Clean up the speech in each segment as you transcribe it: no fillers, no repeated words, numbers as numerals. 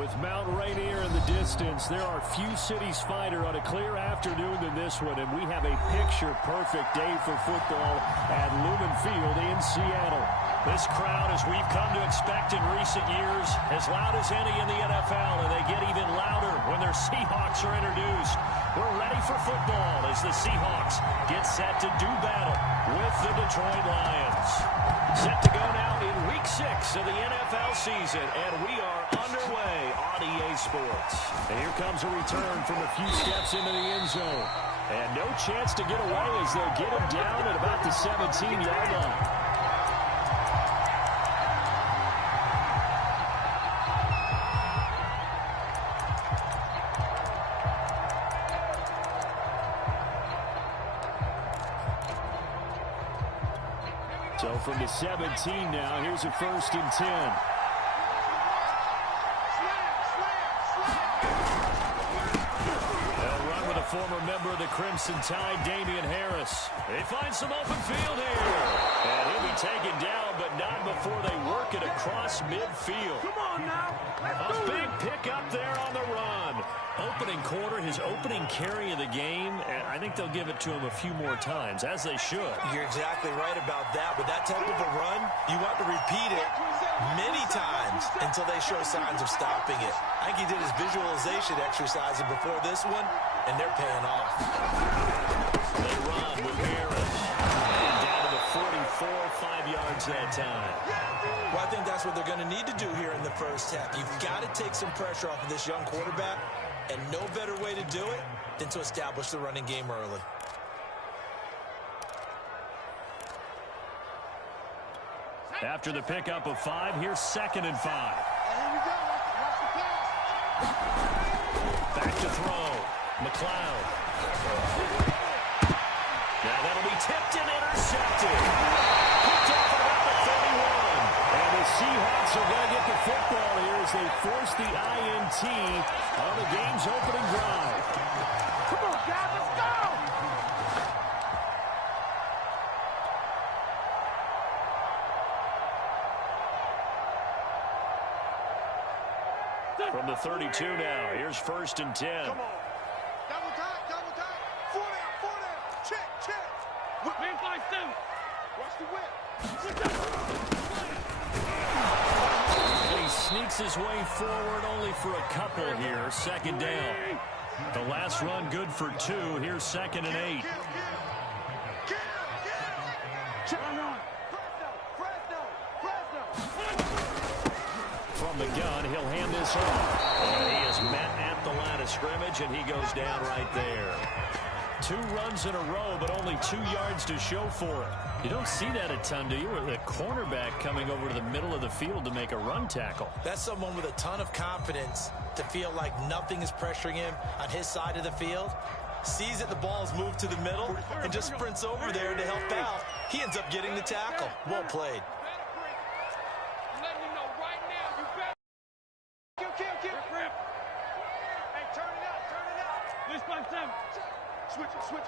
With Mount Rainier in the distance, there are few cities finer on a clear afternoon than this one, and we have a picture-perfect day for football at Lumen Field in Seattle. This crowd, as we've come to expect in recent years, as loud as any in the NFL, and they get even louder when their Seahawks are introduced. We're ready for football as the Seahawks get set to do battle with the Detroit Lions. Set to go now in Week 6 of the NFL season, and we are underway on EA Sports. And here comes a return from a few steps into the end zone. And no chance to get away as they'll get him down at about the 17-yard line. So from the 17 now, here's a 1st and 10. They'll run with a former member of the Crimson Tide, Damian Harris. They find some open field here. And he'll be taken down, but not before they work it across midfield. Come on now. A big pickup there on the run. Opening quarter, his opening carry of the game, and I think they'll give it to him a few more times, as they should. You're exactly right about that. With that type of a run, you want to repeat it many times until they show signs of stopping it. I think he did his visualization exercises before this one, and they're paying off. They run with Harris. And down to the 44, 5 yards that time. Well, I think that's what they're going to need to do here in the first half. You've got to take some pressure off of this young quarterback, and no better way to do it than to establish the running game early. After the pickup of 5, here's 2nd and 5. Here we go. Watch the pass. Back to throw. McLeod. Now that'll be tipped and intercepted. Picked up at about the 31. And the Seahawks are going to get the football here as they force the INT on the game's opening drive. Come on, guys, let's go. From the 32 now, here's 1st and 10. Come on. Double tight, double tight. 4 down. Check, check. Whip. Man, 5-7. Watch the whip. And he sneaks his way forward only for a couple here. 2nd down. The last run good for 2. Here's 2nd and 8. From the gun, he'll hand this off. And he is met at the line of scrimmage, and he goes down right there. 2 runs in a row, but only 2 yards to show for it. You don't see that a ton, do you? With a cornerback coming over to the middle of the field to make a run tackle. That's someone with a ton of confidence to feel like nothing is pressuring him on his side of the field. Sees that the ball's moved to the middle and just sprints over there to help out. He ends up getting the tackle. Well played.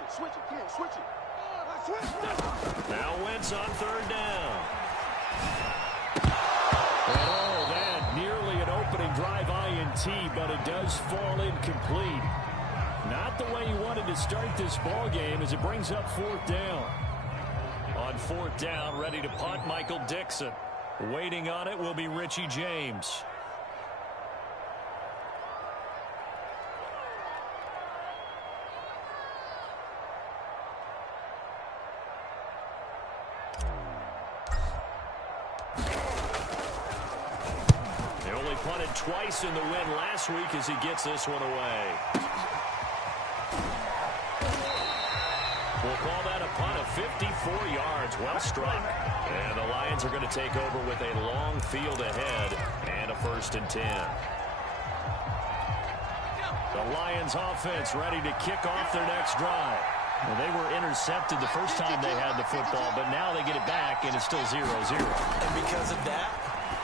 Switch it. Come on, switch it. Now Wentz on 3rd down. And oh, that nearly an opening drive INT, but it does fall incomplete. Not the way he wanted to start this ball game as it brings up 4th down. On 4th down, ready to punt, Michael Dixon. Waiting on it will be Richie James. Punted twice in the win last week as he gets this one away. We'll call that a punt of 54 yards. Well struck. And the Lions are going to take over with a long field ahead and a 1st and 10. The Lions offense ready to kick off their next drive. Well, they were intercepted the first time they had the football, but now they get it back, and it's still 0-0. And because of that,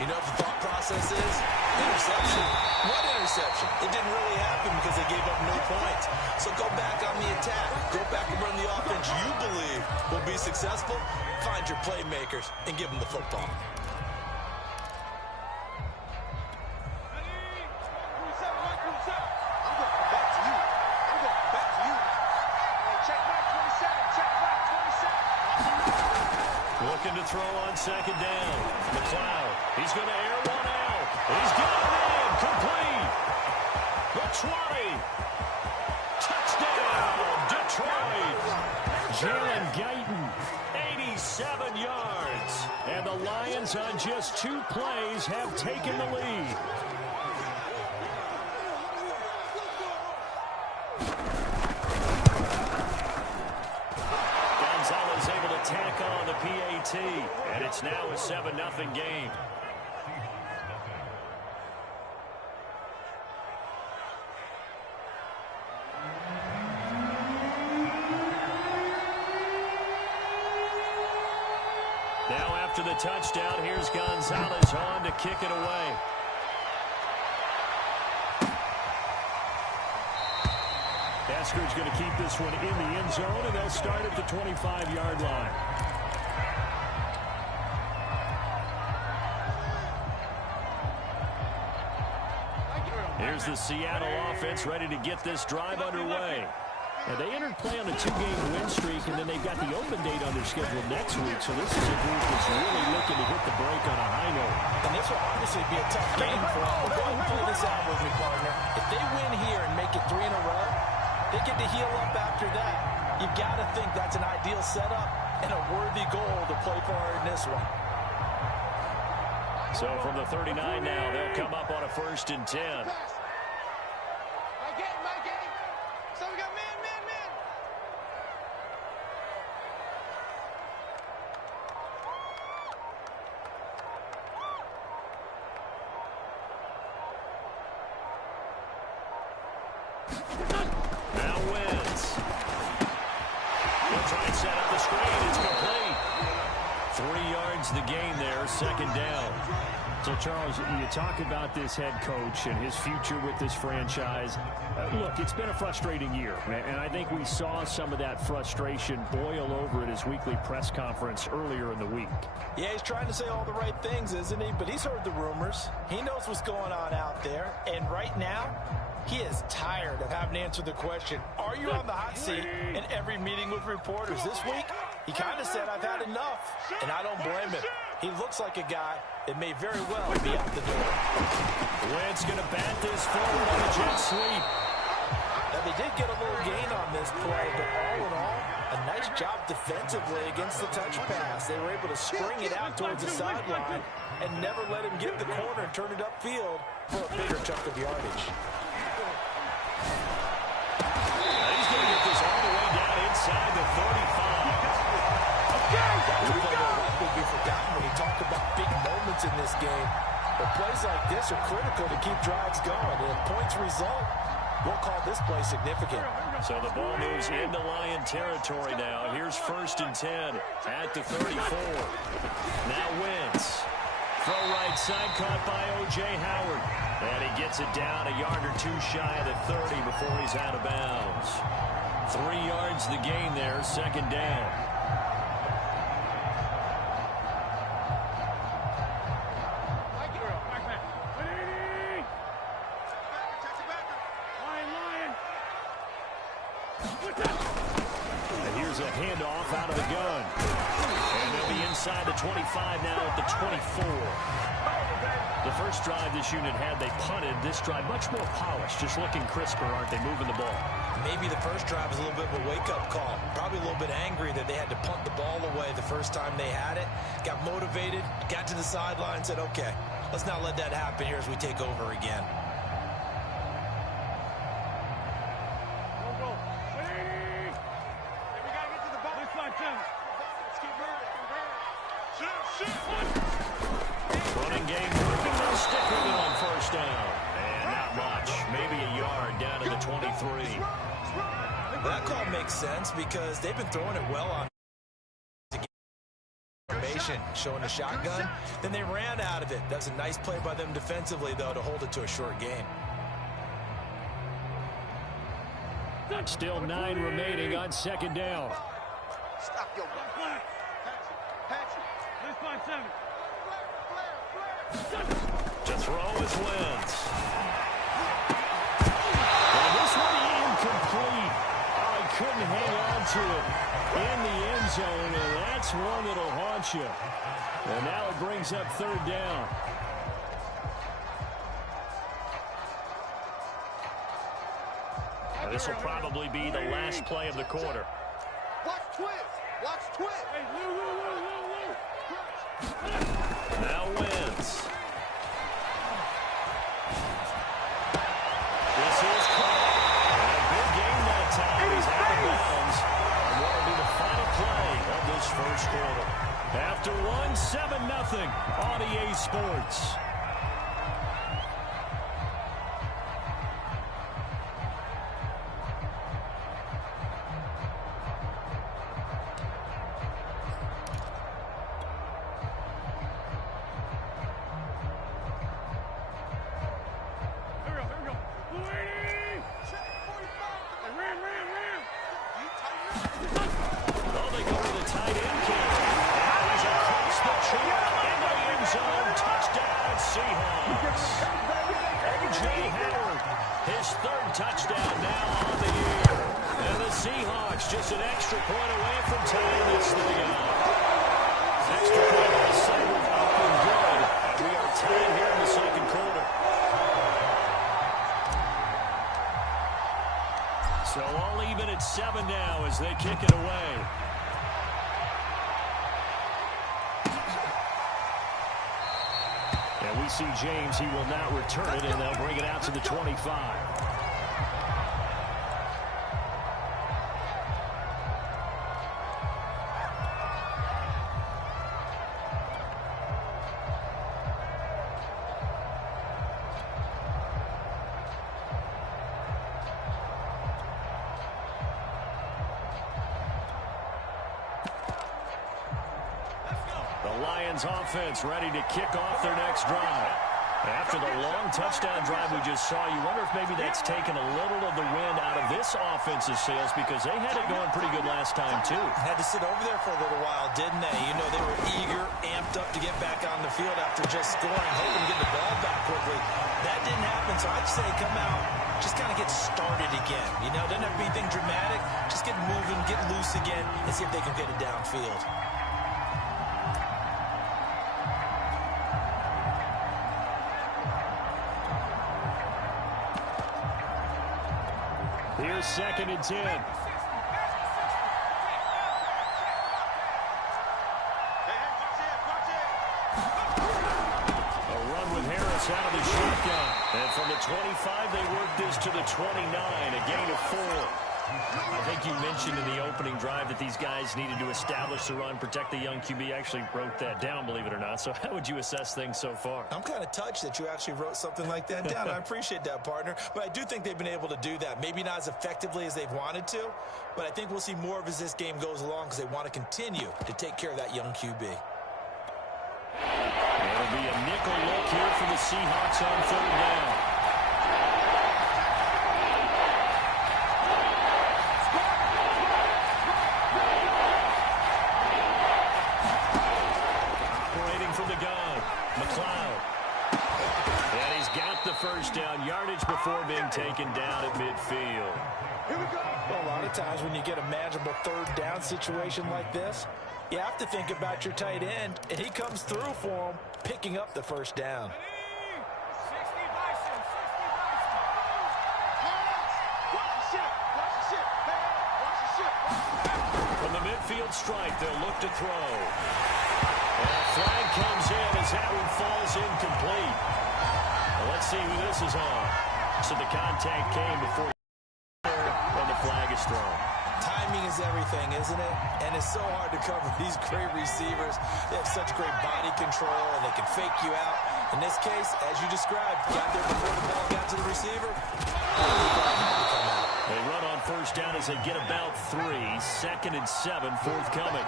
you know what the thought process is? Interception. What interception? It didn't really happen because they gave up no points. So go back on the attack. Go back and run the offense you believe will be successful. Find your playmakers and give them the football. Looking to throw on second down. McLeod. He's going to air one out. He's got it in. Complete. The 20. Touchdown, Detroit. Jalen Guyton, 87 yards. And the Lions on just 2 plays have taken the lead. Gonzalez able to tack on the PAT. And it's now a 7-0 game. Now after the touchdown, here's Gonzalez on to kick it away. Esker's going to keep this one in the end zone, and they'll start at the 25-yard line. Here's the Seattle offense ready to get this drive underway. And they entered play on a 2-game win streak, and then they've got the open date on their schedule next week. So this is a group that's really looking to hit the break on a high note. And this will obviously be a tough game for them. Go ahead and play this out with me, partner. If they win here and make it 3 in a row, they get to heal up after that. You've got to think that's an ideal setup and a worthy goal to play for in this one. So from the 39 now, they'll come up on a 1st and 10. So we got man. Now wins. He'll try and set up the screen. It's complete. 3 yards the gain there, 2nd down. So, Charles, you talk about this head coach and his future with this franchise. Look, it's been a frustrating year, and I think we saw some of that frustration boil over at his weekly press conference earlier in the week. Yeah, he's trying to say all the right things, isn't he? But he's heard the rumors. He knows what's going on out there, and right now, he is tired of having to answer the question, are you on the hot seat in every meeting with reporters? This week, he kind of said, I've had enough, and I don't blame him. He looks like a guy that may very well be out the door. Wentz going to bat this forward on a jet sweep. Now, they did get a little gain on this play, but all in all, a nice job defensively against the touch pass. They were able to spring it out towards the sideline and never let him get the corner and turn it upfield for a bigger chunk of yardage. He's going to get this all the way down inside the 35. That play will likely be forgotten when you talk about big moments in this game. But plays like this are critical to keep drives going. And if points result, we'll call this play significant. So the ball moves into Lion territory now. Here's 1st and 10 at the 34. Now Wentz. Throw right side caught by O.J. Howard. And he gets it down a yard or 2 shy of the 30 before he's out of bounds. 3 yards the gain there, 2nd down. And here's a handoff out of the gun. And they'll be inside the 25 now at the 24. The first drive this unit had, they punted. This drive, much more polished, just looking crisper, aren't they, moving the ball? Maybe the first drive was a little bit of a wake-up call. Probably a little bit angry that they had to punt the ball away the first time they had it. Got motivated, got to the sideline, said, okay, let's not let that happen here as we take over again. Running game working. They'll stick with it on 1st down. And not much. Maybe a yard down to the 23. That call makes sense because they've been throwing it well on formation, showing the shotgun. Then they ran out of it. That's a nice play by them defensively, though, to hold it to a short gain. Still 9 remaining on 2nd down. Stop your butt. To throw is Wentz. Well, this one incomplete. Oh, he couldn't hang on to it in the end zone, and that's one that'll haunt you. And now it brings up third down. This will probably be the last play of the quarter. Watch twist. Watch twist. Now wins. This is caught. And a big game that time is out of bounds. And what will be the final play of this first quarter. After one, 7-0 on EA Sports. Touchdown now on the year. And the Seahawks just an extra point away from tying this thing up. Extra point by Cyber up and good. And we are tied here in the second quarter. So all even at 7 now as they kick it away. And we see James. He will not return it, and they'll bring it out to the 25. Offense ready to kick off their next drive. After the long touchdown drive we just saw, you wonder if maybe that's taken a little of the wind out of this offense's sails because they had it going pretty good last time too. Had to sit over there for a little while, didn't they? You know, they were eager, amped up to get back on the field after just scoring, hoping to get the ball back quickly. That didn't happen, so I'd say come out, just kind of get started again. You know, doesn't have to be anything dramatic. Just get moving, get loose again, and see if they can get it downfield. Here's 2nd and 10. Hey, watch it. A run with Harris out of the shotgun. And from the 25, they work this to the 29, a gain of 4. I think you mentioned in the opening drive that these guys needed to establish the run, protect the young QB. Actually wrote that down, believe it or not. So how would you assess things so far? I'm kind of touched that you actually wrote something like that down. I appreciate that, partner. But I do think they've been able to do that. Maybe not as effectively as they've wanted to, but I think we'll see more of as this game goes along because they want to continue to take care of that young QB. It'll be a nickel look here for the Seahawks on third down. First down, yardage before being taken down at midfield. Here we go. Well, a lot of times when you get a manageable third down situation like this, you have to think about your tight end, and he comes through for him, picking up the first down. From the midfield stripe, they'll look to throw. And a flag comes in as that one falls incomplete. Well, let's see who this is on. So the contact came before when the flag is thrown. Timing is everything, isn't it? And it's so hard to cover these great receivers. They have such great body control, and they can fake you out. In this case, as you described, got there before the ball got to the receiver. They run on first down as they get about 3. 2nd and 7, forthcoming.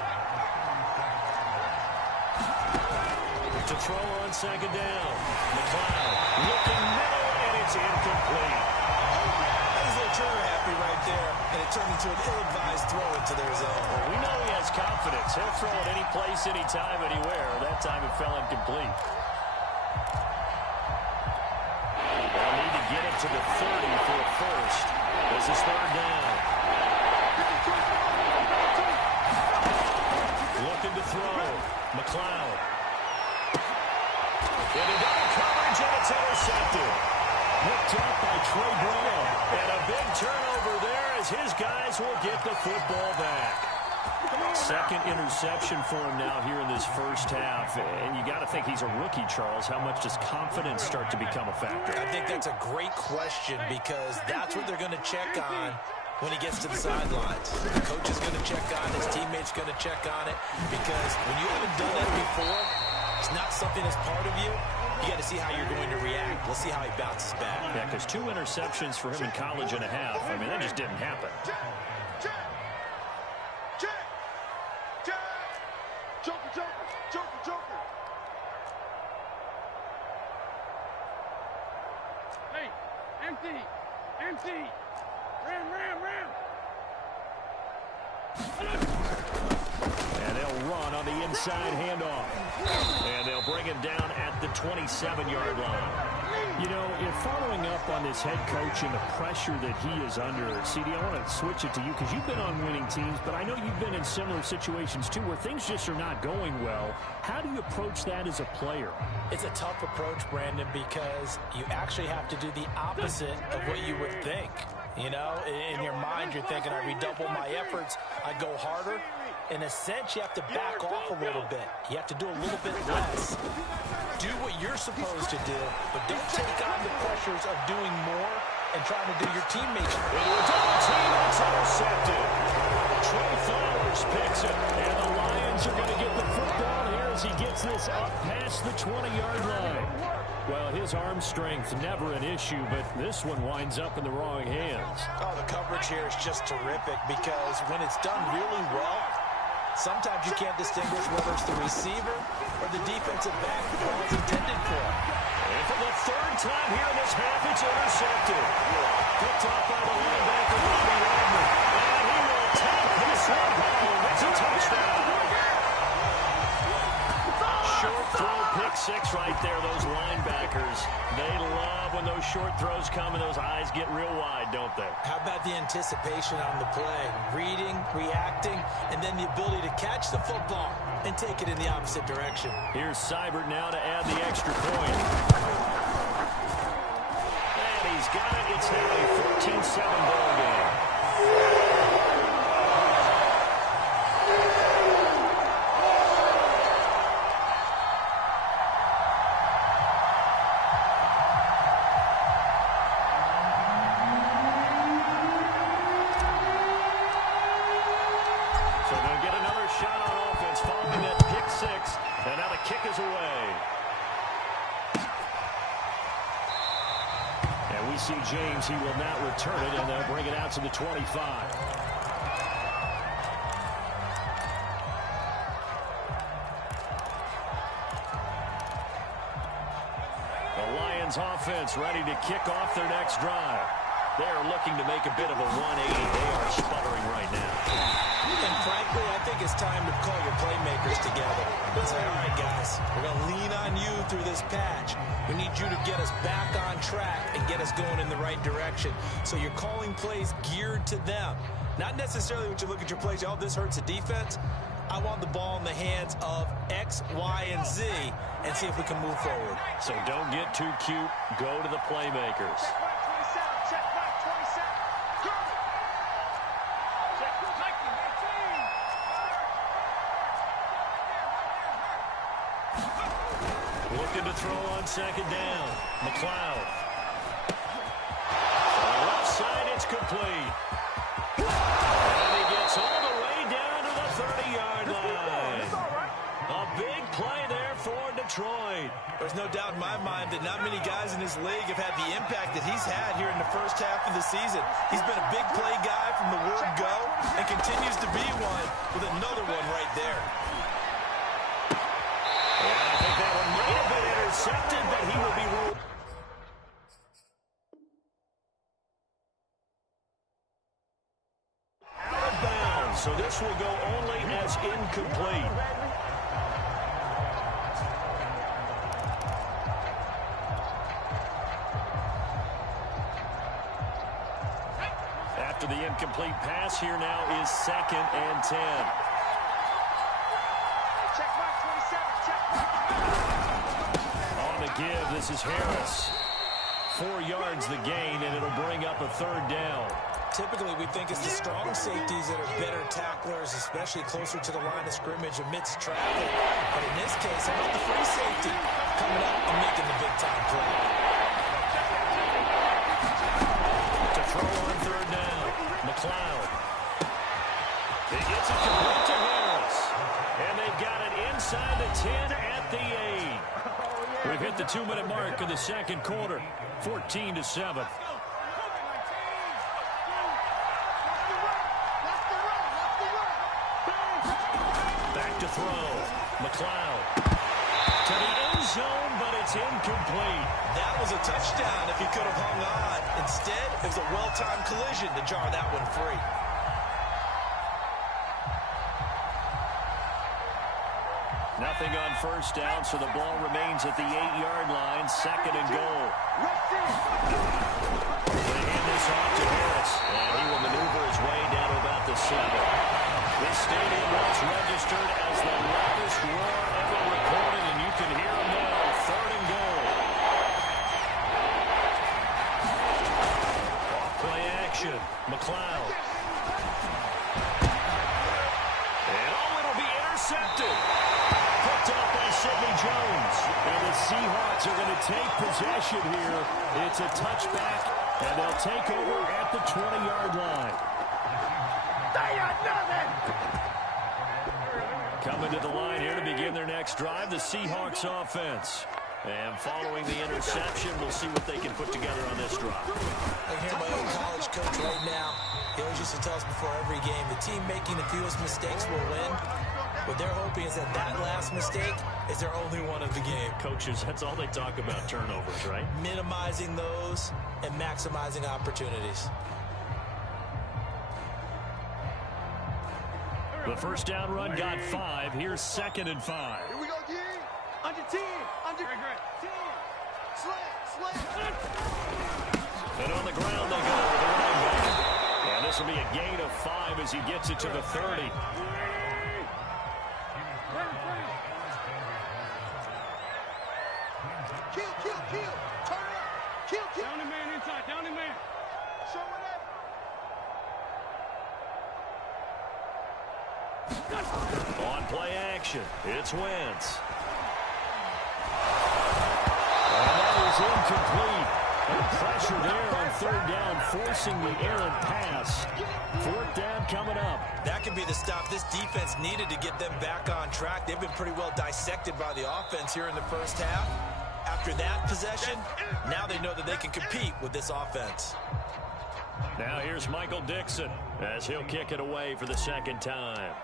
To throw on second down. McLeod looking middle, and it's incomplete. That was a little trigger happy right there, and it turned into an ill-advised throw into their zone. Well, we know he has confidence. He'll throw it any place, anytime, anywhere. That time it fell incomplete. They'll need to get it to the 30 for a first. This is third down. Looking to throw. McLeod. Into double coverage, and it's intercepted. Picked up by Trey Brown. And a big turnover there as his guys will get the football back. Second interception for him now here in this first half. And you got to think he's a rookie, Charles. How much does confidence start to become a factor? I think that's a great question because that's what they're going to check on when he gets to the sidelines. The coach is going to check on it. His teammates going to check on it because when you haven't done it before, it's not something that's part of you. You got to see how you're going to react. Let's see how he bounces back. Yeah, because 2 interceptions for him in college and a half. I mean, that just didn't happen. Joker. Hey, empty. Ram. And they'll run on the inside handoff. And they'll bring him down at the 27-yard line. You know, in following up on this head coach and the pressure that he is under, CD, I want to switch it to you because you've been on winning teams, but I know you've been in similar situations too where things just are not going well. How do you approach that as a player? It's a tough approach, Brandon, because you actually have to do the opposite of what you would think. You know, in your mind, you're thinking, I redouble my efforts, I go harder. In a sense, you have to back off a little bit. You have to do a little bit less. Do what you're supposed to do, but don't take on the pressures of doing more and trying to do your teammates. Double team, it's intercepted. Trey Flowers picks it, and the Lions are going to get the football here as he gets this up past the 20-yard line. Well, his arm strength, never an issue, but this one winds up in the wrong hands. Oh, the coverage here is just terrific because when it's done really well, sometimes you can't distinguish whether it's the receiver or the defensive back the ball is intended for. And for the third time here in this half, it's intercepted. Picked off by the linebacker, Bobby Wagner. And he will take this one home. It's a touchdown. Short throw, pick six right there. Those linebackers, they love when those short throws come and those eyes get real wide, don't they? How about the anticipation on the play? Reading, reacting, and then the ability to catch the football and take it in the opposite direction. Here's Seibert now to add the extra point. And he's got it. It's now a 14-7 ball game. James, he will not return it, and they'll bring it out to the 25. The Lions offense ready to kick off their next drive. They're looking to make a bit of a 180. They are sputtering right now. And frankly, I think it's time to call your playmakers together and say, all right, guys, we're going to lean on you through this patch. We need you to get us back on track and get us going in the right direction. So you're calling plays geared to them. Not necessarily when you look at your plays, oh, this hurts the defense. I want the ball in the hands of X, Y, and Z and see if we can move forward. So don't get too cute. Go to the playmakers. Looking to throw on second down. McLeod. On the left side, it's complete. And he gets all the way down to the 30-yard line. A big play there for Detroit. There's no doubt in my mind that not many guys in this league have had the impact that he's had here in the first half of the season. He's been a big play guy from the word go and continues to be one with another one right there. I think that one might have been intercepted, but he will be ruled out of bounds. So this will go only as incomplete. After the incomplete pass, here now is 2nd and 10. On the give, this is Harris. 4 yards the gain, and it'll bring up a 3rd down. Typically, we think it's the strong safeties that are better tacklers, especially closer to the line of scrimmage amidst traffic. But in this case, how about the free safety coming up and making the big-time play? To throw on 3rd down, McLeod. He gets it complete to Harris. And they've got it inside the 10 at the 8. We've hit the 2-minute mark of the 2nd quarter, 14-7. Back to throw. McLeod. To the end zone, but it's incomplete. That was a touchdown if he could have hung on. Instead, it was a well-timed collision to jar that one free. Nothing on 1st down, so the ball remains at the 8-yard line, 2nd and goal. They hand this off to Harris, and he will maneuver his way down to about the 7. This stadium was registered as the loudest roar ever recorded, and you can hear him now, 3rd and goal. Off-play action, McLeod. And it'll be intercepted. Picked up by Sidney Jones. And the Seahawks are going to take possession here. It's a touchback, and they'll take over at the 20-yard line. Coming to the line here to begin their next drive, the Seahawks offense. And following the interception, we'll see what they can put together on this drive. I hear my old college coach right now. He always used to tell us before every game, the team making the fewest mistakes will win. What they're hoping is that last mistake is their only one of the game. Coaches, that's all they talk about, turnovers, right? Minimizing those and maximizing opportunities. The 1st down run got 5. Here's 2nd and 5. Here we go, D. Under 10. Under 10. Slant. And on the ground they go with the running back. And this will be a gain of 5 as he gets it to the 30. Kill. Turn it up. Kill. Down the man inside. Down the man. Show it up. On play action, it's Wentz. And that is incomplete. And pressure there on 3rd down, forcing the errant pass. 4th down coming up. That could be the stop this defense needed to get them back on track. They've been pretty well dissected by the offense here in the 1st half. After that possession, now they know that they can compete with this offense. Now here's Michael Dixon as he'll kick it away for the 2nd time.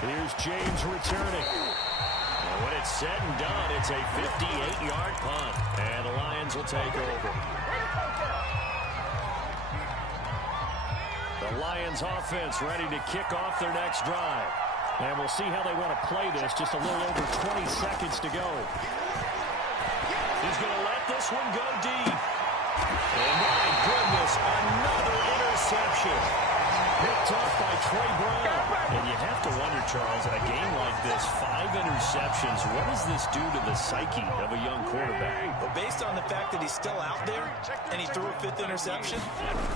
Here's James returning. And when it's said and done, it's a 58-yard punt. And the Lions will take over. The Lions offense ready to kick off their next drive. And we'll see how they want to play this. Just a little over 20 seconds to go. He's going to let this one go deep. And my goodness, another interception. Picked up by Trey Brown. And you have to wonder, Charles, in a game like this, 5 interceptions, what does this do to the psyche of a young quarterback? But based on the fact that he's still out there and he threw a 5th interception,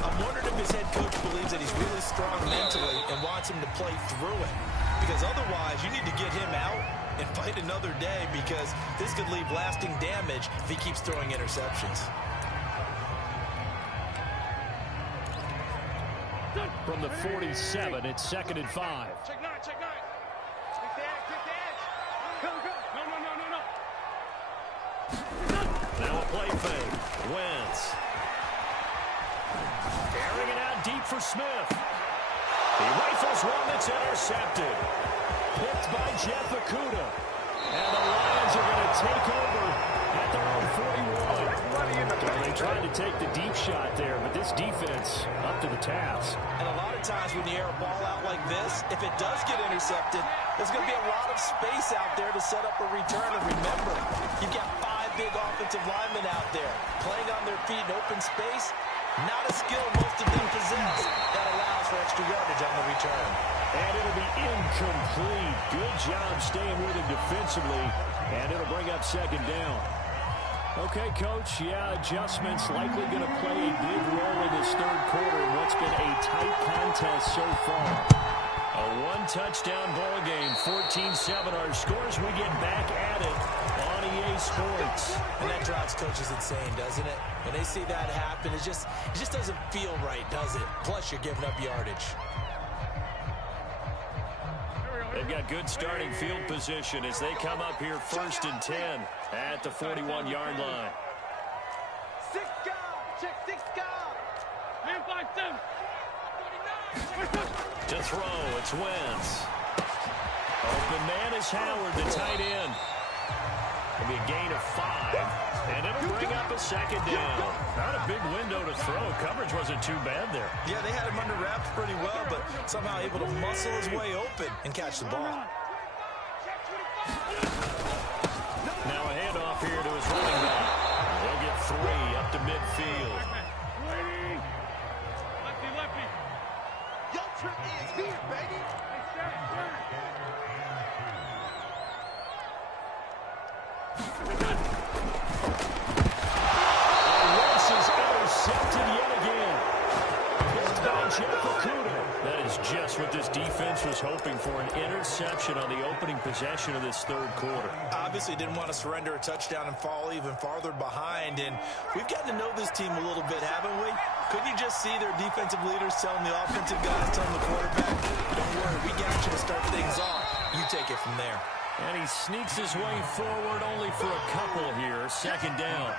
I'm wondering if his head coach believes that he's really strong mentally and wants him to play through it. Because otherwise, you need to get him out and fight another day, because this could leave lasting damage if he keeps throwing interceptions. From the 47, it's 2nd and 5. Check nine. Take the edge. Go. No. Now a play fake. Wentz. Carrying it out deep for Smith. He rifles one that's intercepted. Picked by Jeff Okudah. And the Lions are going to take over at their own 41. They tried to take the deep shot there, but this defense up to the task. And a lot of times when you air a ball out like this, if it does get intercepted, there's going to be a lot of space out there to set up a return. And remember, you've got 5 big offensive linemen out there playing on their feet in open space. Not a skill most of them possess. That allows for extra yardage on the return. And it'll be incomplete. Good job staying with him defensively. And it'll bring up second down. Okay, Coach, yeah, adjustments likely going to play a big role in this third quarter in what's been a tight contest so far. A one-touchdown ball game, 14-7 our scores. We get back at it on EA Sports. And that drives coaches insane, doesn't it? When they see that happen, it just doesn't feel right, does it? Plus, you're giving up yardage. They've got good starting field position as they come up here 1st and 10 at the 41-yard line. 6 guard. Check 6 guard. Man by 7. To throw, it's Wentz. Open man is Howard, the tight end. It'll be a gain of 5, and it'll bring up a second down. Not a big window to throw. Coverage wasn't too bad there. Yeah, they had him under wraps pretty well, but somehow able to muscle his way open and catch the ball. Now a handoff here to his running back. He'll get 3 up to midfield. Lefty. Your trip is here, baby. Wentz is intercepted yet again. It's by Jeff Okudah. That is just what this defense was hoping for, an interception on the opening possession of this third quarter. Obviously didn't want to surrender a touchdown and fall even farther behind, and we've gotten to know this team a little bit, haven't we? Couldn't you just see their defensive leaders telling the offensive guys, telling the quarterback, don't worry, we got you to start things off. You take it from there. And he sneaks his way forward only for a couple here. Second down.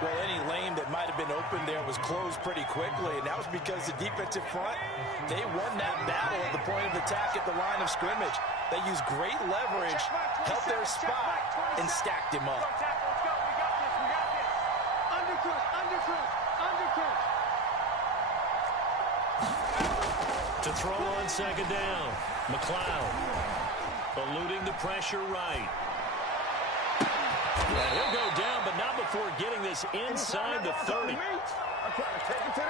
Well, any lane that might have been open there was closed pretty quickly, and that was because the defensive front, they won that battle at the point of attack at the line of scrimmage. They used great leverage, helped their spot, and stacked him up. Undercut. To throw on second down. McLeod eluding the pressure right. And he'll go down, but not before getting this inside the 30.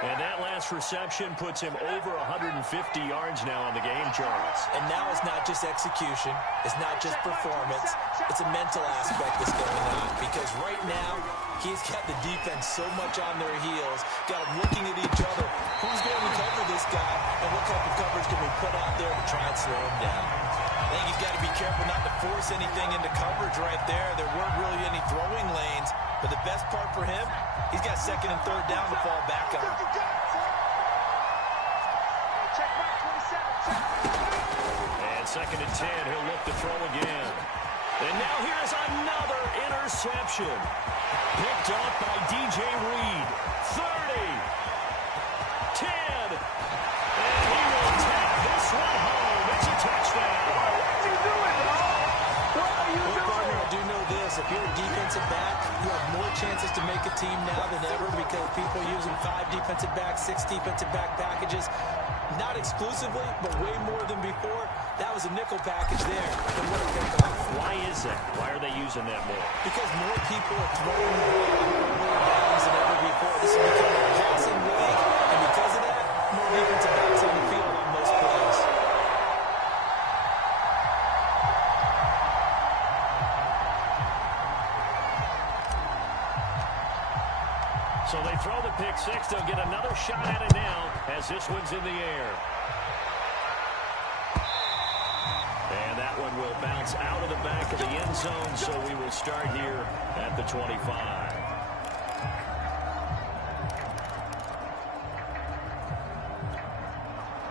And that last reception puts him over 150 yards now on the game, Charles. And now it's not just execution. It's not just performance. It's a mental aspect that's going on. Because right now, he's got the defense so much on their heels, got them looking at each other. Who's going to cover this guy, and what type of coverage can we put out there to try and slow him down? I think he's got to be careful not to force anything into coverage right there. There weren't really any throwing lanes, but the best part for him, he's got second and third down to fall back on. And second and 10, he'll look to throw again. And now here's another interception. Picked off by DJ Reed. 30. 10. And he will take this one home. It's a touchdown. I do know this. If you're a defensive back, you have more chances to make a team now than ever because people are using 5 defensive backs, 6 defensive back packages. Not exclusively, but way more than before. That was a nickel package there. And what a pickoff. Why is that? Why are they using that more? Because more people are throwing the ball downs than ever before. This has become a passing league, and because of that, more defensive backs on the field on most plays. So they throw the pick six. They'll get another shot at it now as this one's in the air. And that one will bounce out of the back of the end zone, so we will start here at the 25.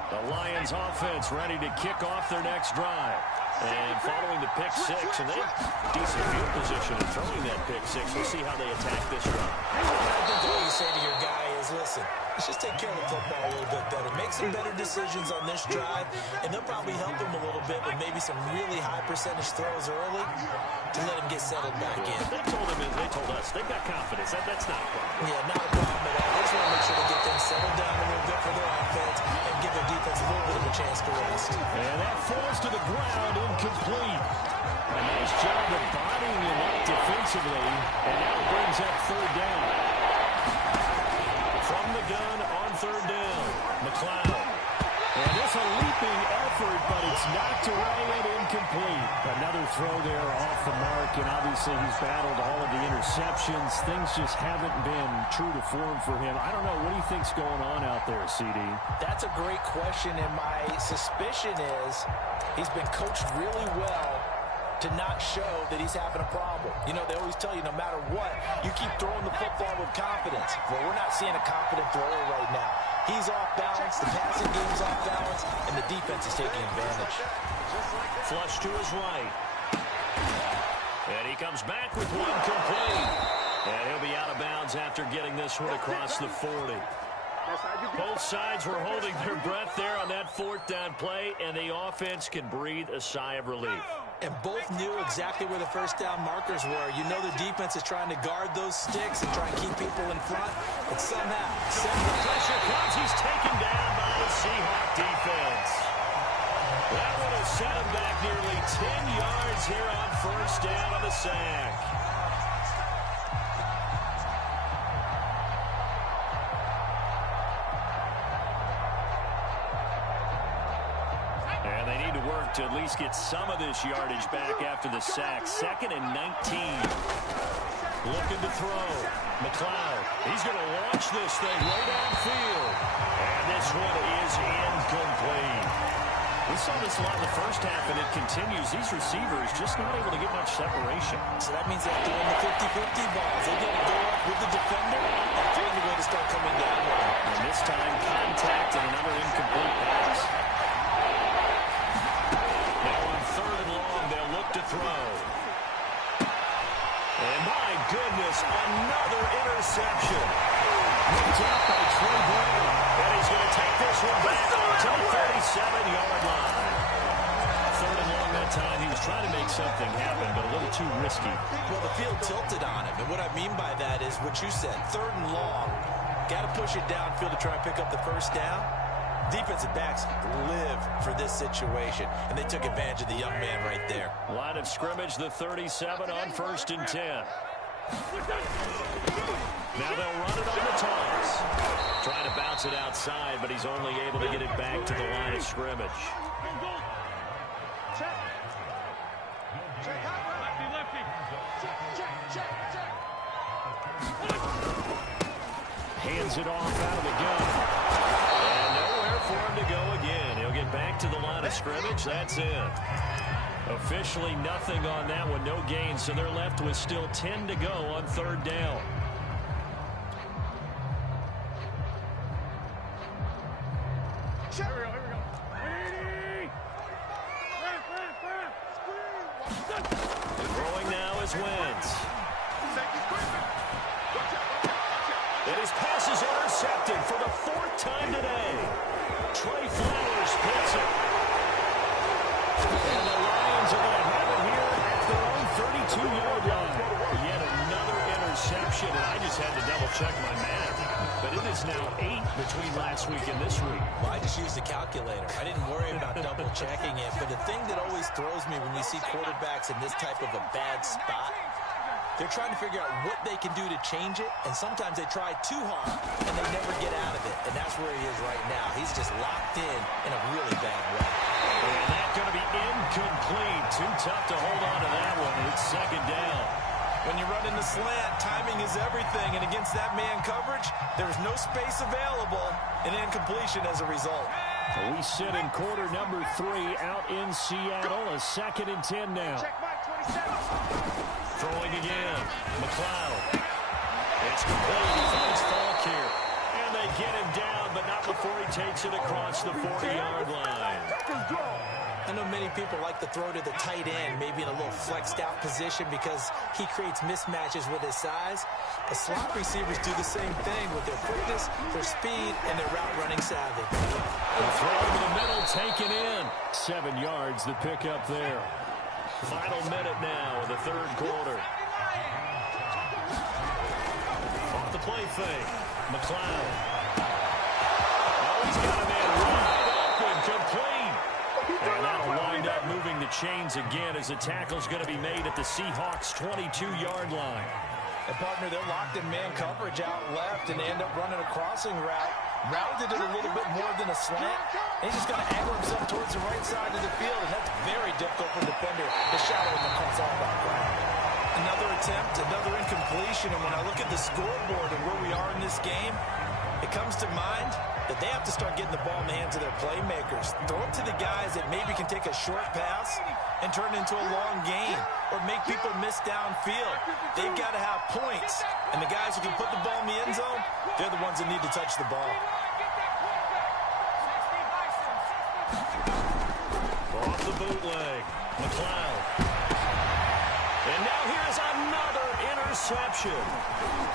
The Lions offense ready to kick off their next drive. And following the pick six, and they have decent field position in throwing that pick six. We'll see how they attack this drive. I think all you say to your guy is, listen, let's just take care of the football a little bit better. Make some better decisions on this drive, and they'll probably help him a little bit with maybe some really high percentage throws early to let him get settled back in. They told us, they've got confidence. That's not a problem. Yeah, not a problem at all. They just want to make sure they get things settled down a little bit for their offense and give their defense a little bit of a chance to rest. And that falls to the ground, incomplete. A nice job of bodying him up defensively, and now brings up third down. From done on third down. McLeod. And this a leaping effort, but it's knocked away and incomplete. Another throw there off the mark, and obviously he's battled all of the interceptions. Things just haven't been true to form for him. I don't know. What do you think's going on out there, CD? That's a great question, and my suspicion is he's been coached really well to not show that he's having a problem. You know, they always tell you no matter what, you keep throwing the football with confidence. Well, we're not seeing a confident thrower right now. He's off balance, the passing game's off balance, and the defense is taking advantage. Flush to his right. And he comes back with one complete. And he'll be out of bounds after getting this one across the 40. Both sides were holding their breath there on that fourth down play, and the offense can breathe a sigh of relief. And both knew exactly where the first down markers were. You know the defense is trying to guard those sticks and try and keep people in front. But somehow, the pressure comes. He's taken down by the Seahawks defense. That would have set him back nearly 10 yards here on first down on the sack. To at least get some of this yardage back after the sack. 2nd and 19. Looking to throw. McLeod. He's going to launch this thing way downfield. And this one is incomplete. We saw this a lot in the first half, and it continues. These receivers just not able to get much separation. So that means they have to win the 50-50 balls. They got to go up with the defender and find a way to start coming down with him. And this time, contact and another incomplete pass. Throw. And my goodness, another interception. Picked up by Troy Brown. And he's going to take this one back to the 37-yard line. 3rd and long that time. He was trying to make something happen, but a little too risky. Well, the field tilted on him. And what I mean by that is what you said. 3rd and long. Got to push it downfield to try and pick up the first down. Defensive backs live for this situation, and they took advantage of the young man right there. Line of scrimmage, the 37 on 1st and 10. Now they'll run it on the toss. Trying to bounce it outside, but he's only able to get it back to the line of scrimmage. Hands it off out of the gun. For him to go again. He'll get back to the line of scrimmage. That's it. Officially nothing on that one. No gain. So they're left with still 10 to go on 3rd down. Here we go. Throwing now is Wentz. And his pass is intercepted for the 4th time today. Trey Flowers puts it. And the Lions are going to have it here at their own 32-yard line. Yet another interception, and I just had to double-check my math. But it is now 8 between last week and this week. Well, I just used the calculator. I didn't worry about double-checking it. But the thing that always throws me when you see quarterbacks in this type of a bad spot, they're trying to figure out what they can do to change it, and sometimes they try too hard, and they never get out of it, and that's where he is right now. He's just locked in a really bad way. And that's going to be incomplete. Too tough to hold on to that one. It's 2nd down. When you run in the slant, timing is everything, and against that man coverage, there's no space available, and incompletion as a result. We sit in quarter number 3 out in Seattle. A 2nd and 10 now. Throwing again. McLeod. It's complete. He finds Falk here. And they get him down, but not before he takes it across the 40-yard line. I know many people like to throw to the tight end, maybe in a little flexed out position because he creates mismatches with his size. But slot receivers do the same thing with their quickness, their speed, and their route running savvy. The throw to the middle, taken in. 7 yards, the pickup there. Final minute now of the 3rd quarter. Off the play fake. McLeod. Oh, he's got a man wide open, complete. And that'll wind up moving the chains again as the tackle's going to be made at the Seahawks' 22-yard line. And, partner, they're locked in man coverage out left, and they end up running a crossing route. Rounded it a little bit more than a slant. And he's just going to angle himself towards the right side of the field, and that's very difficult for the defender to shadow him across all that ground. Another attempt, another incompletion, and when I look at the scoreboard and where we are in this game, it comes to mind that they have to start getting the ball in the hands of their playmakers. Throw it to the guys that maybe can take a short pass and turn it into a long game or make people miss downfield. They've got to have points, and the guys who can put the ball in the end zone, they're the ones that need to touch the ball. Off the bootleg, McLeod. And now here's another interception.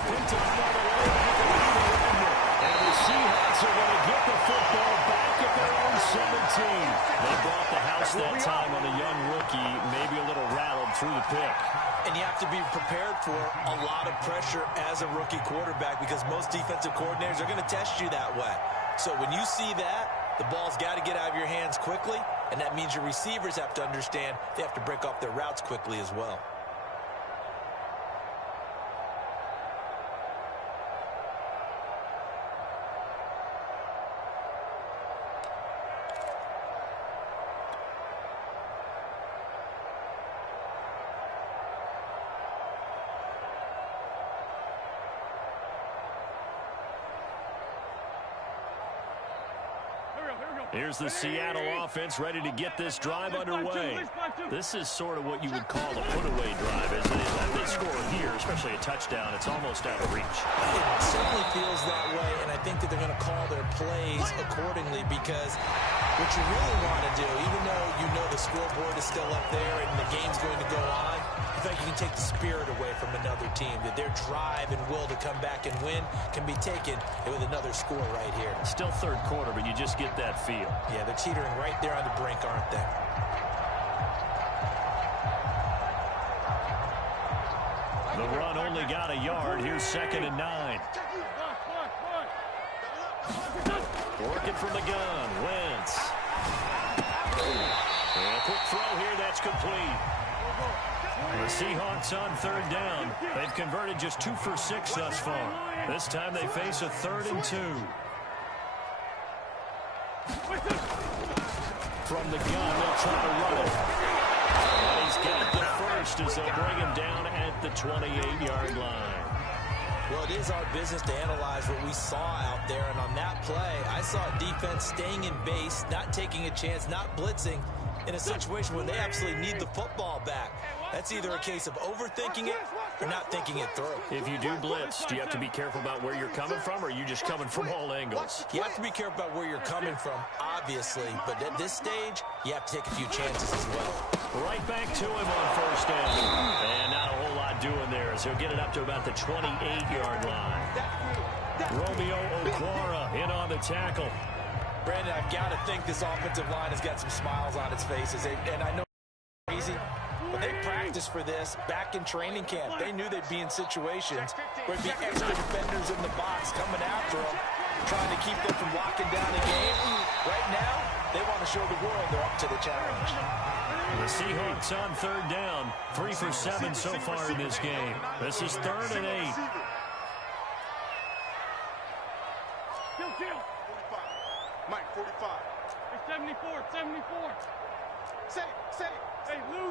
Picked up by the way back around the line. And the Seahawks are going to get the football back at their own 17. They brought the house that time on a young rookie, maybe a little rattled through the pick. And you have to be prepared for a lot of pressure as a rookie quarterback because most defensive coordinators are going to test you that way. So when you see that, the ball's got to get out of your hands quickly, and that means your receivers have to understand they have to break off their routes quickly as well. Here's the Seattle offense ready to get this drive underway. This is sort of what you would call a put-away drive, isn't it? If they score here, especially a touchdown, it's almost out of reach. It certainly feels that way, and I think that they're going to call their plays accordingly because what you really want to do, even though you know the scoreboard is still up there and the game's going to go on, I think you can take the spirit away from another team, that their drive and will to come back and win can be taken with another score right here. Still third quarter, but you just get that feel. Yeah, they're teetering right there on the brink, aren't they? The run only got a yard. Here's 2nd and 9. Working from the gun. Wentz. And a quick throw here. That's complete. The Seahawks on 3rd down. They've converted just 2 for 6 thus far. This time they face a 3rd and 2. From the gun, they'll try to run it. And he's got the first as they'll bring him down at the 28-yard line. Well, it is our business to analyze what we saw out there, and on that play, I saw a defense staying in base, not taking a chance, not blitzing, in a situation where they absolutely need the football back. That's either a case of overthinking it or not thinking it through. If you do blitz, do you have to be careful about where you're coming from, or are you just coming from all angles? You have to be careful about where you're coming from, obviously, but at this stage, you have to take a few chances as well. Right back to him on 1st down. And not a whole lot doing there as he'll get it up to about the 28-yard line. Romeo Okwara in on the tackle. Brandon, I've got to think this offensive line has got some smiles on its faces. And I know it's easy, but they practiced for this back in training camp. They knew they'd be in situations where there'd be extra defenders in the box coming after them, trying to keep them from locking down the game. Right now, they want to show the world they're up to the challenge. The Seahawks on 3rd down, 3 for 7 so far in this game. This is 3rd and 8. Mike, 45. Hey, 74, 74. Say. Hey, Lou.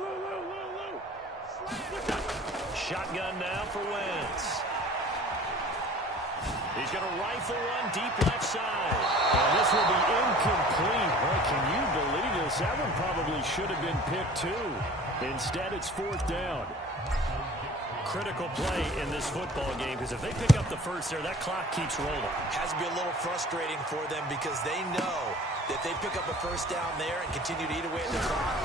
Shotgun now for Wentz. He's going to rifle one deep left side. And this will be incomplete. Boy, can you believe this? That one probably should have been picked too. Instead, it's 4th down. Critical play in this football game because if they pick up the first there, that clock keeps rolling. Has to be a little frustrating for them because they know that if they pick up a first down there and continue to eat away at the clock,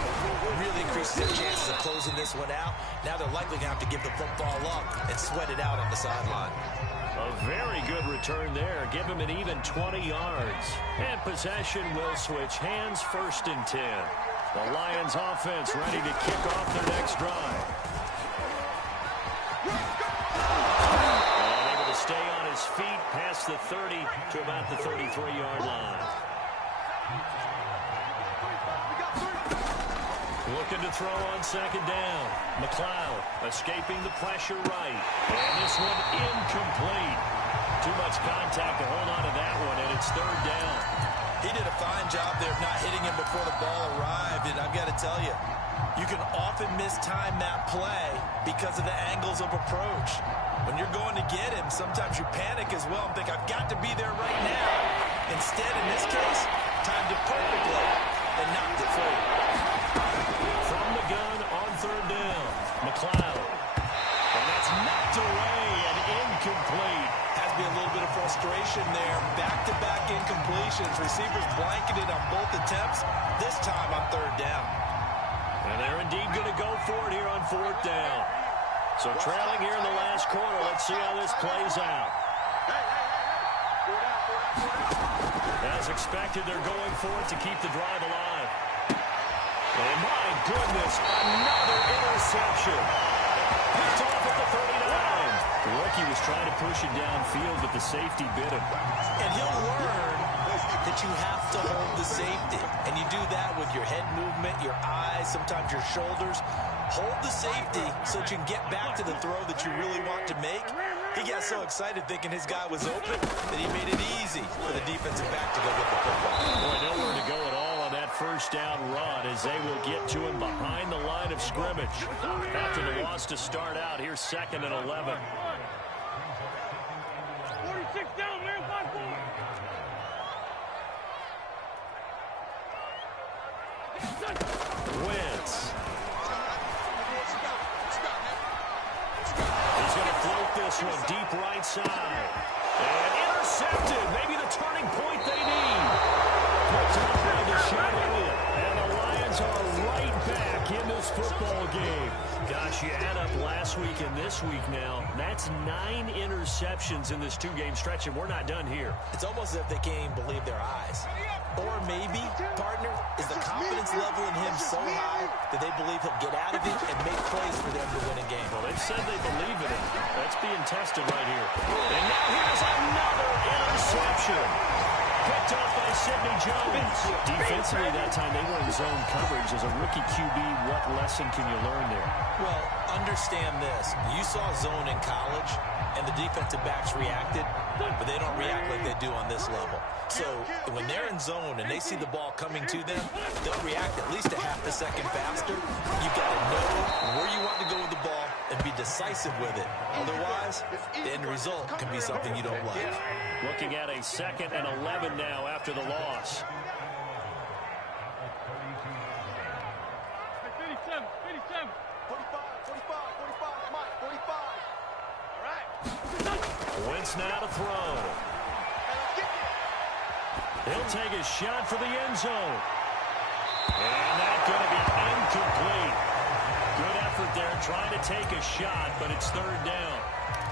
it really increases their chances of closing this one out. Now they're likely going to have to give the football up and sweat it out on the sideline. A very good return there. Give him an even 20 yards. And possession will switch hands, 1st and 10. The Lions offense ready to kick off their next drive. And able to stay on his feet past the 30 to about the 33-yard line. Looking to throw on second down. McLeod escaping the pressure right. And this one incomplete. Too much contact to hold on to that one, and it's third down. He did a fine job there of not hitting him before the ball arrived, and I've got to tell you, you can often mistime that play because of the angles of approach. When you're going to get him, sometimes you panic as well and think, I've got to be there right now. Instead, in this case, timed it perfectly and knocked it free. From the gun on third down, McLeod. And that's knocked away and incomplete. Has to be a little bit of frustration there. Back-to-back incompletions. Receivers blanketed on both attempts, this time on third down. And they're indeed going to go for it here on fourth down. So trailing here in the last quarter. Let's see how this plays out. As expected, they're going for it to keep the drive alive. And my goodness, another interception. Picked off at the 39. The rookie was trying to push it downfield, but the safety bit him. And he'll learn that you have to hold the safety. And you do that with your head movement, your eyes, sometimes your shoulders. Hold the safety so that you can get back to the throw that you really want to make. He got so excited thinking his guy was open that he made it easy for the defensive back to go get the football. Boy, nowhere to go at all on that first down run as they will get to him behind the line of scrimmage. After the loss to start out, here's 2nd and 11. 46 down, man, 5-4. Wentz. He's going to float this one deep right side. And intercepted. Maybe the turning point they need. Picked up by Deshaun Elliott. And the Lions are right back in this football game. Gosh, you add up last week and this week now. That's 9 interceptions in this 2-game stretch, and we're not done here. It's almost as if they can't even believe their eyes. Or maybe, partner, is the confidence level in him so high that they believe he'll get out of it and make plays for them to win a game. Well, they've said they believe in him. That's being tested right here. And now here's another interception. Picked off by Sidney Jones. Defensively that time, they were in zone coverage. As a rookie QB, what lesson can you learn there? Well, understand this. You saw zone in college, and the defensive backs reacted, but they don't react like they do on this level. So when they're in zone and they see the ball coming to them, they'll react at least a half a second faster. You've got to know where you want to go with the ball and be decisive with it. Otherwise, the end result can be something you don't like. Looking at a 2nd and 11 now after the loss. 57, 57. 45, Mike, 45. All right. Wentz now to throw. He'll take a shot for the end zone. And that's going to be incomplete. Good effort there trying to take a shot, but it's third down.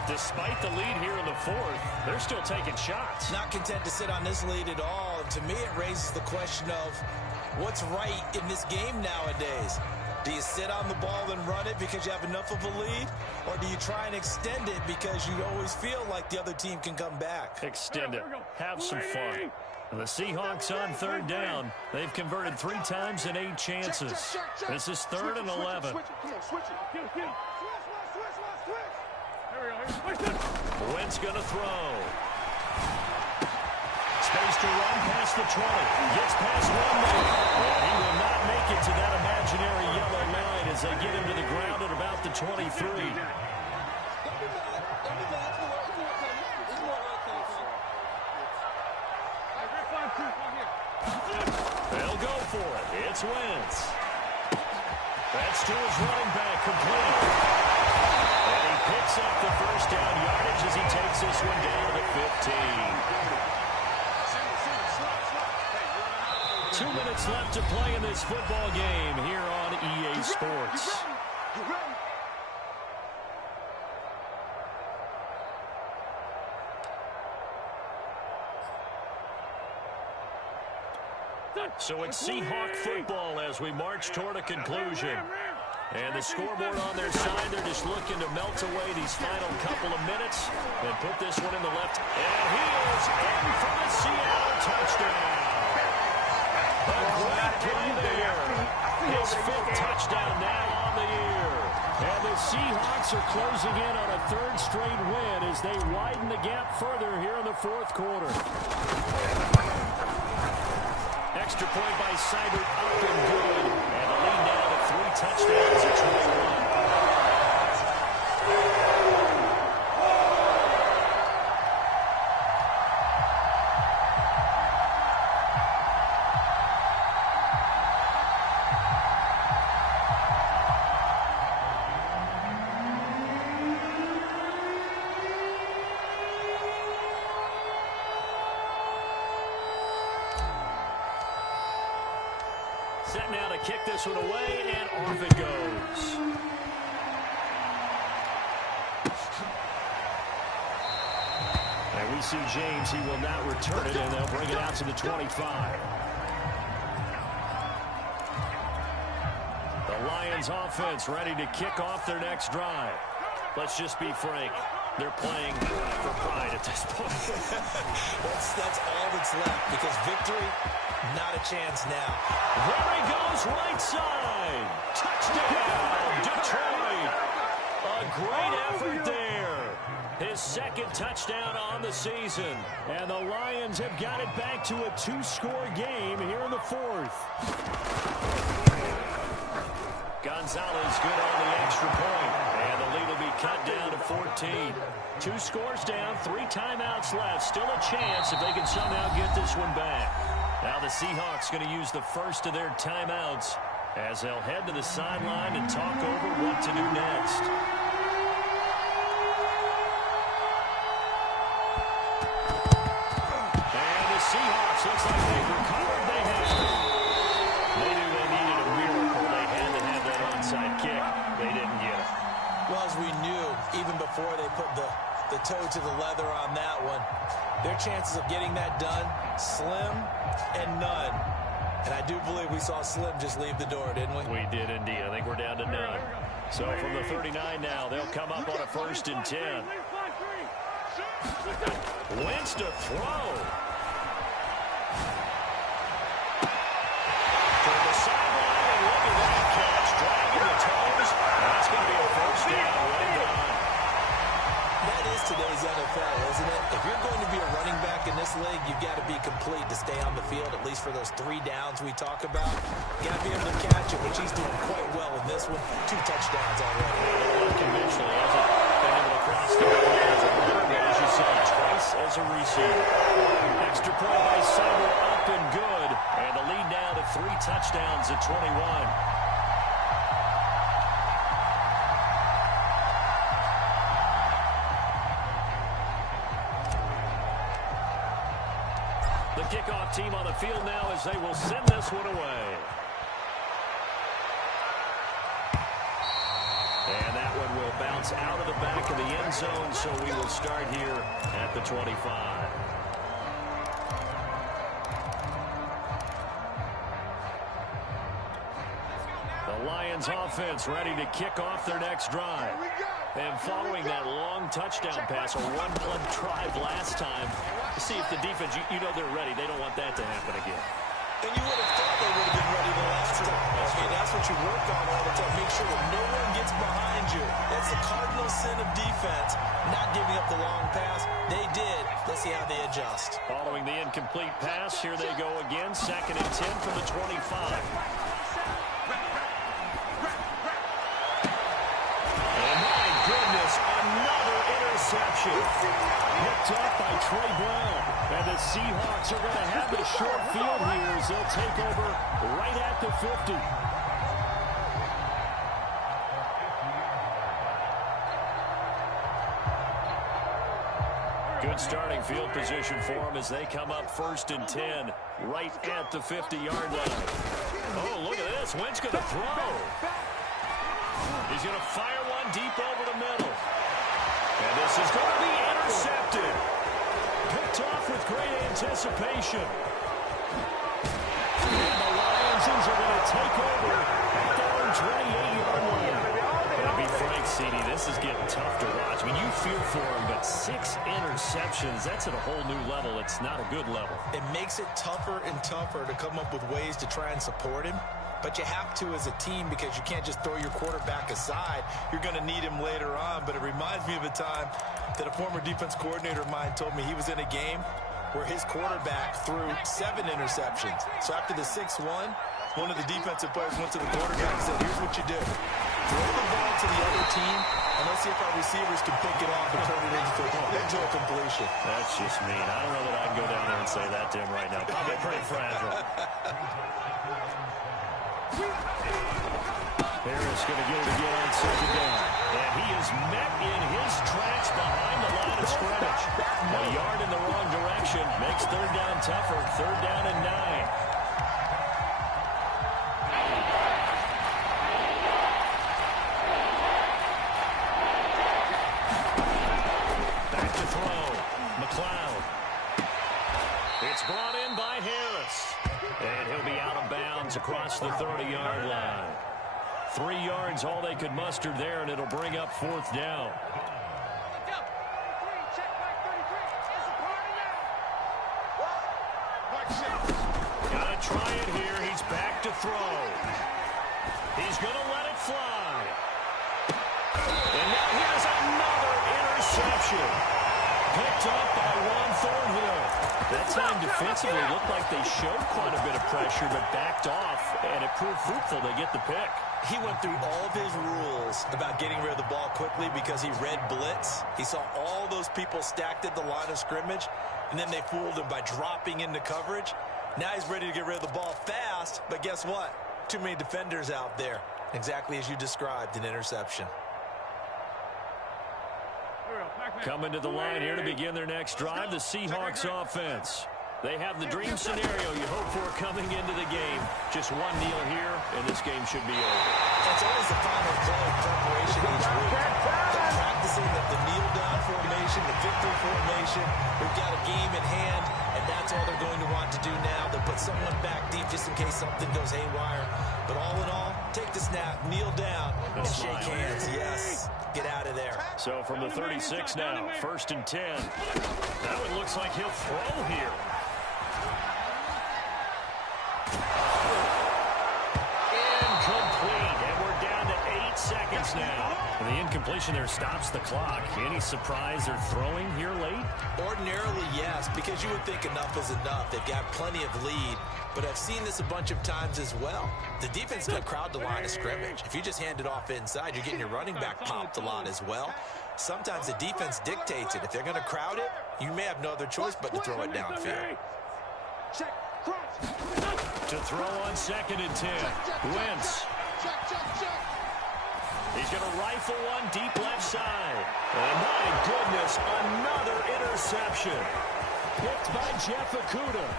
Despite the lead here in the 4th, they're still taking shots. Not content to sit on this lead at all. And to me, it raises the question of what's right in this game nowadays. Do you sit on the ball and run it because you have enough of a lead? Or do you try and extend it because you always feel like the other team can come back? Extend it. Have some fun. And the Seahawks on third down. They've converted 3 times in 8 chances. This is 3rd and 11. Come on, switch it. Switch. Wentz going to throw. Space to run past the 20. Gets past 1 man. And he will not make it to that imaginary yellow line as they get him to the ground at about the 23. They'll go for it. It's Wentz. That's to his running back, complete. And he picks up the first down yardage as he takes this one down to 15. 2 minutes left to play in this football game here on EA Sports. So it's Seahawk football as we march toward a conclusion. And the scoreboard on their side, they're just looking to melt away these final couple of minutes and put this one in the left. And he is in for the Seattle touchdown. A great play there. His 5th touchdown now on the year. And the Seahawks are closing in on a 3rd straight win as they widen the gap further here in the 4th quarter. Extra point by Seibert, up and good. And the lead now to 3 touchdowns at 21. Set now to kick this one away, and off it goes. And we see James. He will not return it, and they'll bring it out to the 25. The Lions offense ready to kick off their next drive. Let's just be frank. They're playing for pride at this point. that's all that's left, because victory, not a chance now. There he goes, right side. Touchdown, Detroit. A great effort there. His 2nd touchdown on the season. And the Lions have got it back to a 2-score game here in the 4th. Gonzalez good on the extra point. And the lead will be cut down to 14. 2 scores down, 3 timeouts left. Still a chance if they can somehow get this one back. Now the Seahawks going to use the first of their timeouts as they'll head to the sideline and talk over what to do next. And the Seahawks, looks like they've recovered. They have. They knew they needed a miracle. They had to have that onside kick. They didn't get it. Well, as we knew, even before they put the toe to the leather on that one, their chances of getting that done, slim and none. And I do believe we saw Slim just leave the door, didn't we? We did indeed. I think we're down to none. So from the 39 now, they'll come up on a 1st and 10. Wentz to throw. To the sideline, and look at that catch. Dragging the toes. That's going to be a 1st down. Right on. That is today's NFL, isn't it? If you're going to be a running back in this league, you've got to be complete to stay on the field, at least for those 3 downs we talk about. You got to be able to catch it, which he's doing quite well in this one. 2 touchdowns already. Unconventional, hasn't been able to cross the goal as a runner, but as you said, twice as a receiver. Extra point by Seibert, up and good. And the lead now to 3 touchdowns at 21. The kickoff team on the field now as they will send this one away. And that one will bounce out of the back of the end zone, so we will start here at the 25. The Lions offense ready to kick off their next drive. And following that long touchdown pass, a 1-play drive last time, to see if the defense, you know they're ready. They don't want that to happen again. And you would have thought they would have been ready the last time. That's what you work on all the time. Make sure that no one gets behind you. That's the cardinal sin of defense, not giving up the long pass. They did. Let's see how they adjust. Following the incomplete pass, here they go again. 2nd and 10 from the 25. Another interception. Picked up by Trey Brown. And the Seahawks are going to have the short field here as they'll take over right at the 50. Good starting field position for them as they come up 1st and 10 right at the 50-yard line. Oh, look at this. Wentz going to throw. He's going to fire one deep over the middle. And this is going to be intercepted. Picked off with great anticipation. And the Lions are going to take over at their own 28-yard line. And to be frank, CD, this is getting tough to watch. I mean, you feel for him, but 6 interceptions, that's at a whole new level. It's not a good level. It makes it tougher and tougher to come up with ways to try and support him. but you have to as a team because you can't just throw your quarterback aside. You're going to need him later on, but it reminds me of a time that a former defense coordinator of mine told me he was in a game where his quarterback threw 7 interceptions. So after the 6-1, one of the defensive players went to the quarterback and said, here's what you do. Throw the ball to the other team, and let's see if our receivers can pick it off and turn it into a completion. That's just mean. I don't know that I can go down there and say that to him right now. Probably pretty fragile. Harris going to get it again on second down. And he is met in his tracks behind the line of scrimmage. A yard in the wrong direction makes third down tougher. Third down and 9. It's brought in by Harris. And he'll be out of bounds across the 30-yard line. 3 yards, all they could muster there, and it'll bring up fourth down. Gotta try it here. He's back to throw. He's going to let it fly. And now here's another interception. Picked up by Juan Thornhill. That time defensively looked like they showed quite a bit of pressure, but backed off, and it proved fruitful. They get the pick. He went through all of his rules about getting rid of the ball quickly because he read blitz. He saw all those people stacked at the line of scrimmage, and then they fooled him by dropping into coverage. Now he's ready to get rid of the ball fast, but guess what? Too many defenders out there. Exactly as you described, an interception. Coming to the line here to begin their next drive, the Seahawks offense. They have the dream scenario you hope for coming into the game. Just one kneel here, and this game should be over. It's always the final play of preparation each week. They're practicing the kneel-down formation, the victory formation. We've got a game in hand, and that's all they're going to want to do now. They'll put someone back deep just in case something goes haywire. But all in all, take the snap, kneel down, and shake hands. Yes, get out of there. So from the 36 now, 1st and 10. Now it looks like he'll throw here. Incomplete, and we're down to 8 seconds now. And the incompletion there stops the clock. Any surprise they're throwing here late? Ordinarily, yes, because you would think enough is enough. They've got plenty of lead, but I've seen this a bunch of times as well. The defense is going to crowd the line of scrimmage. If you just hand it off inside, you're getting your running back popped a lot as well. Sometimes the defense dictates it. If they're going to crowd it, you may have no other choice but to throw it downfield. To throw on 2nd and 10. Wentz. He's going to rifle one deep left side. And my goodness, another interception. Picked by Jeff Okudah.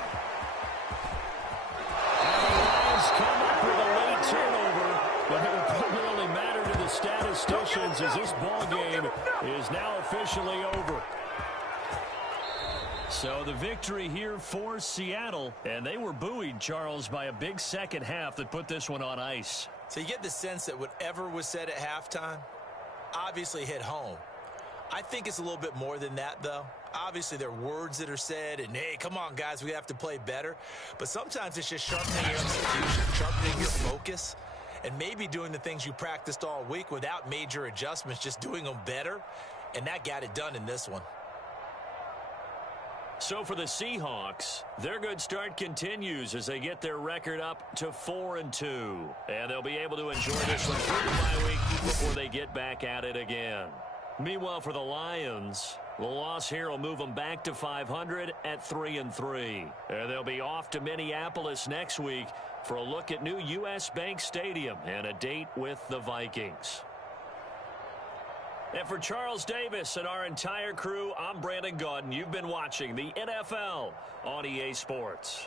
And the Lions come up with a late turnover, but it will probably only matter to the statisticians as this ball game is now officially over. So the victory here for Seattle, and they were buoyed, Charles, by a big second half that put this one on ice. So you get the sense that whatever was said at halftime obviously hit home. I think it's a little bit more than that, though. Obviously, there are words that are said, and, hey, come on, guys, we have to play better. But sometimes it's just sharpening your execution, sharpening your focus, and maybe doing the things you practiced all week without major adjustments, just doing them better, and that got it done in this one. So for the Seahawks, their good start continues as they get their record up to 4-2. And they'll be able to enjoy this one through the bye week before they get back at it again. Meanwhile, for the Lions, the loss here will move them back to 500 at 3-3. And they'll be off to Minneapolis next week for a look at new U.S. Bank Stadium and a date with the Vikings. And for Charles Davis and our entire crew, I'm Brandon Gaudin. You've been watching the NFL on EA Sports.